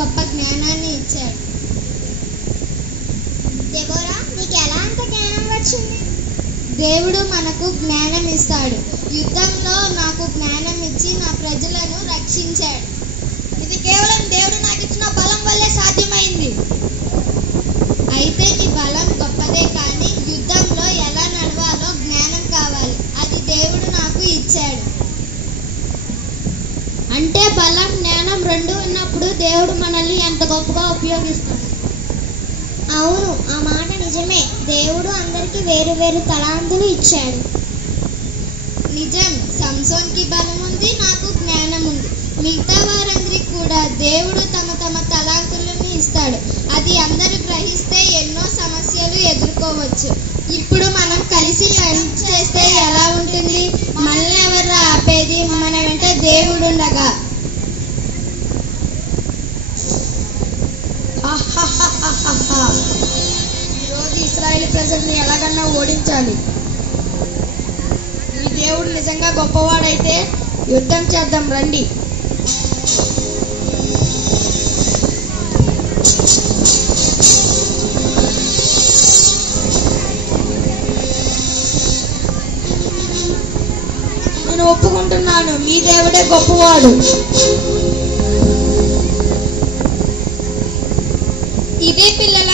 గొప్ప జ్ఞానాన్ని ఇచ్చాడు. దెబోరా, నీకు ఎలా అంత జ్ఞానం వచ్చింది? దేవుడు మనకు జ్ఞానం ఇస్తాడు. యుద్ధంలో నాకు జ్ఞానం ఇచ్చి నా ప్రజలను రక్షించాడు. ఇది కేవలం దేవుడు నాకు ఇచ్చిన బలం వల్లే సాధ్యమైంది. అయితే నీ బలం గొప్పదే, కానీ యుద్ధంలో ఎలా నడవాలో జ్ఞానం కావాలి. అది దేవుడు నాకు ఇచ్చాడు. అంటే బలం జ్ఞానం రెండు ఉన్నప్పుడు దేవుడు మనల్ని ఎంత గొప్పగా ఉపయోగిస్తాడు. అవును, ఆ మాట నిజమే. దేవుడు అందరికీ వేరు వేరు తలాంతులు ఇచ్చాడు. నిజం. సంసోన్కి బలం ఉంది, నాకు జ్ఞానం ఉంది. మిగతా వారందరికీ కూడా దేవుడు తమ తమ తలాంతులను ఇస్తాడు. అది అందరూ గ్రహిస్తే ఎన్నో సమస్యలు ఎదుర్కోవచ్చు. ఇప్పుడు మనం కలిసి లంచ్ చేస్తే ఎలా ఉంటుంది? మనల్ని ఎవరు ఆపేది? మన వెంట దేవుడు ఉండగా. ఈరోజు ఇశ్రాయేలు ప్రజల్ని ఎలాగన్నా ఓడించాలి. ఈ దేవుడు నిజంగా గొప్పవాడైతే యుద్ధం చేద్దాం రండి. నేను ఒప్పుకుంటున్నాను, మీ దేవుడే గొప్పవాడు. ఇదే పిల్లల